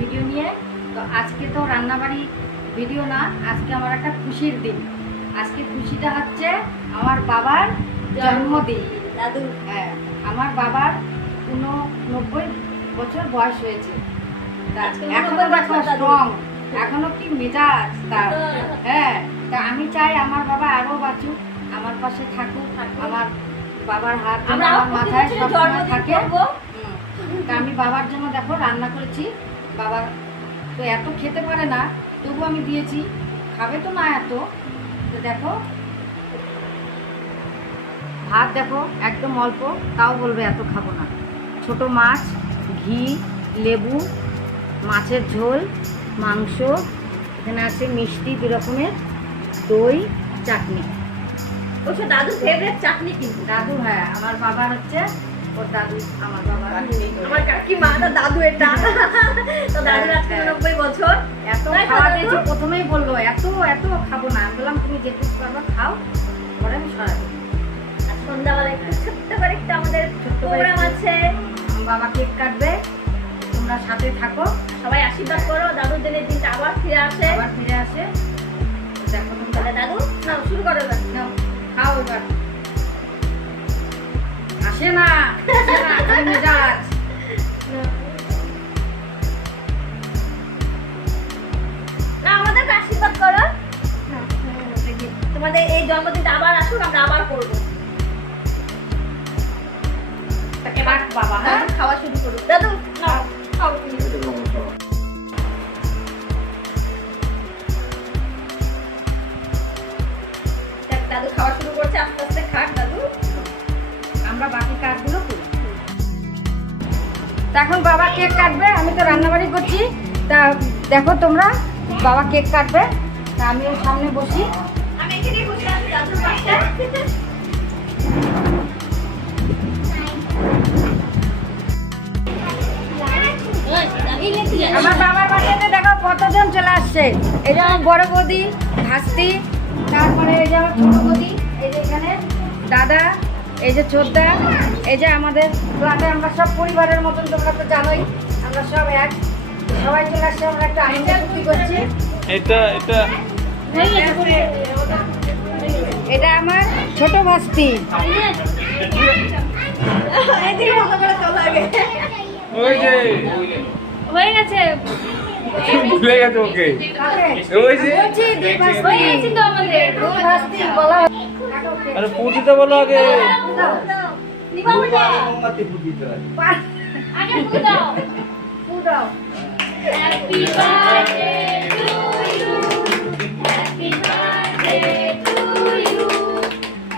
Video নিয়ে। তো আজকে তো রান্নাবাড়ি ভিডিও না, আজকে আমার একটা খুশির দিন। আজকে খুশিটা হচ্ছে আমার বাবার জন্মদিন। দাদু, হ্যাঁ, আমার বাবার 89 বছর বয়স হয়েছে। এখনো দেখো স্ট্রং, এখনো কি মেজাজ তার। হ্যাঁ, তা আমি চাই আমার বাবা আরো বাঁচুক, আমার পাশে থাকুক, আমার বাবার হাত আমার মাথায় সবসময় থাকে। তা আমি বাবার জন্য দেখো রান্না করেছি। বাবা তো এত খেতে পারে না, তবু আমি দিয়েছি, খাবে তো না এত। তো দেখো ভাত দেখো একদম অল্প, তাও বলবে এত খাবো না। ছোট মাছ, ঘি, লেবু, মাছের ঝোল, মাংস, এখানে আছে মিষ্টি 2 রকমের, দই, চাটনি। ওসব দাদুর ফেভারিট চাটনি কিন্তু। দাদু, হ্যাঁ, আমার বাবার হচ্ছে ওর দাদু, আমার বাবা আমার কাকিমা তো দাদু এটা। তো দাদুর আজকে 90 বছর। এত খাওয়া দিয়েছি, প্রথমেই বললো এত এত খাবো না। আমি বললাম তুমি যেটুকু পারবা খাও, পরে আমি সরাবো। আর সন্ধ্যাবেলা একটু ছোট্ট করে একটা আমাদের প্রোগ্রাম আছে। বাবা কেক কাটবে, তোমরা সাথে থাকো, সবাই আশীর্বাদ করো দাদুর দিনের দিনটা আবার ফিরে আসে। আবার ফিরে আসে। দেখো তোমরা, দাদু নাও শুরু করো এবার। নাও খাও এবার। আসে না, আসে না, খালি মেজাজ। না, আমাদেরকে আশীর্বাদ করো। তোমাদের এই জন্মদিনটা আবার আসুক, আমরা আবার করবো। এবার বাবা, হ্যাঁ, খাওয়া শুরু করুক। দাদু নাও খাও। দাদু খাওয়া শুরু করছে, আস্তে আস্তে খাক দাদু। আমরা বাকি কাজগুলো করি। তা এখন বাবা কেক কাটবে, আমি তো রান্নাবাড়ি করছি। তা দেখো তোমরা, বাবা কেক কাটবে, তা আমি ওর সামনে বসি। আমি এখানেই বসে আছি দাদুর পাশে। আমার বাবার বাড়িতে দেখো কতজন চলে আসছে। এই যে আমার বড় বৌদি, ভাস্তি, তারপরে এই যে আমার ছোট বৌদি, এই যে এখানে দাদা, এই যে ছোটদা, এই যে আমাদের ফ্ল্যাটে আমরা সব পরিবারের মতন, তোমরা তো জানোই আমরা সব এক। সবাই চলে আসছে, আমরা একটা আনন্দ ফুর্তি করছি। এটা আমার ছোট ভাস্তি। হয়ে গেছে, ভুলে গেছে ওকে। ওই যে বলছি, দুই ভাস্তি। হয়ে গেছে তো আমাদের। দুই ভাস্তি বলা। আরে পুজিতে বলো আগে। আগে ফুল দাও। পুরাও। Happy birthday to you, happy birthday to you,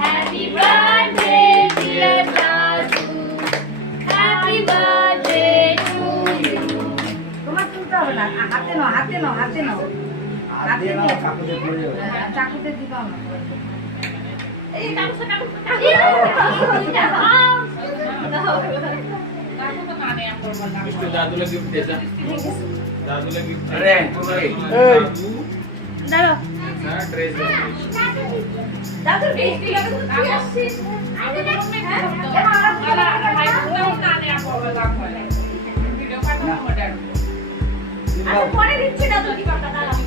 happy birthday dear দাদু, হ্যাপি বার্থডে টু ইউ। তোমার তুলতে হবে না, হাতে নাও, হাতে নাও, হাতে নাও, হাতে নাও, চাকুতে দিবাও না। এই কামসা কামসা মিস্টার দাদুলা গিফট দেছা। দাদুলা গিফট। আরে দাঁড়াও। হ্যাঁ ড্রেস দাদু বেশি দাদু তুই আসছিস। আচ্ছা পরে দিচ্ছি দাদু দিবাটা দাঁড়াও।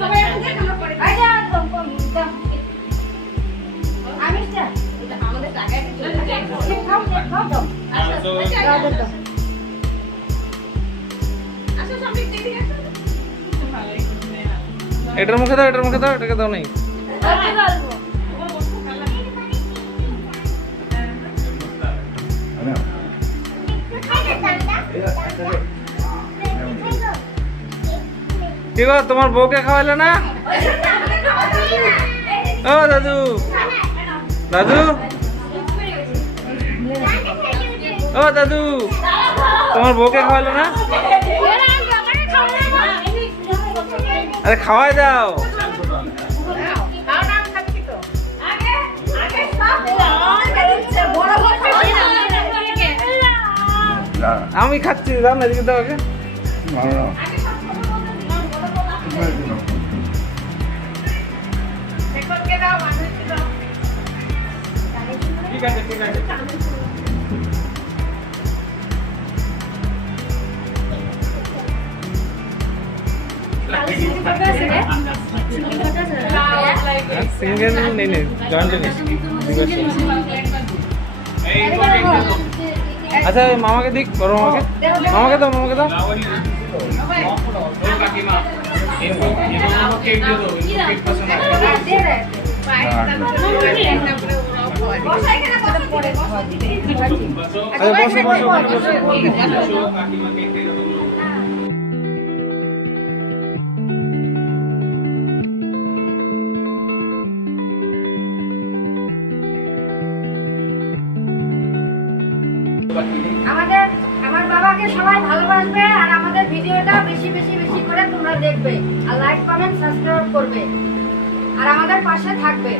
সবাই একসাথে খাওয়া পরে। এই যে একদম কম দাও। আমি যা, এটা আমাদের জায়গায় চলে যায়। খাও, খাও দাও। আচ্ছা দাও, আচ্ছা দাও, দাও। আচ্ছা সবাই দেখে আসো। এটার মুখে দাও, এটার মুখে দাও, এটাকে দাও নাই। আমি বলবো। কি গো, তোমার বউকে খাওয়াইলে না? ও দাদু, দাদু, ও দাদু, তোমার বউকে খাওয়াইলো না? আরে খাওয়াই দাও। আগে আগে সব বেরোচ্ছে বড় বড় আমি খাচ্ছি, দাও না এদিকে দাও আগে। ঠিক আছে, ঠিক আছে। सिंगल नहीं नहीं जॉइंट नहीं अच्छा मामा के दिख करो मामा के दो मामा के दो काकीमा इनको केक दे दो इनको केक पसंद है दे रहे বসা এখানে কত পড়ে বসা দিবে बसो अरे बसो बसो बसो बसो काकीमा केक दे दो तुम लोग আমার বাবাকে সবাই ভালোবাসবে আর আমাদের ভিডিওটা বেশি বেশি বেশি করে তোমরা দেখবে আর লাইক কমেন্ট সাবস্ক্রাইব করবে আর আমাদের পাশে থাকবে।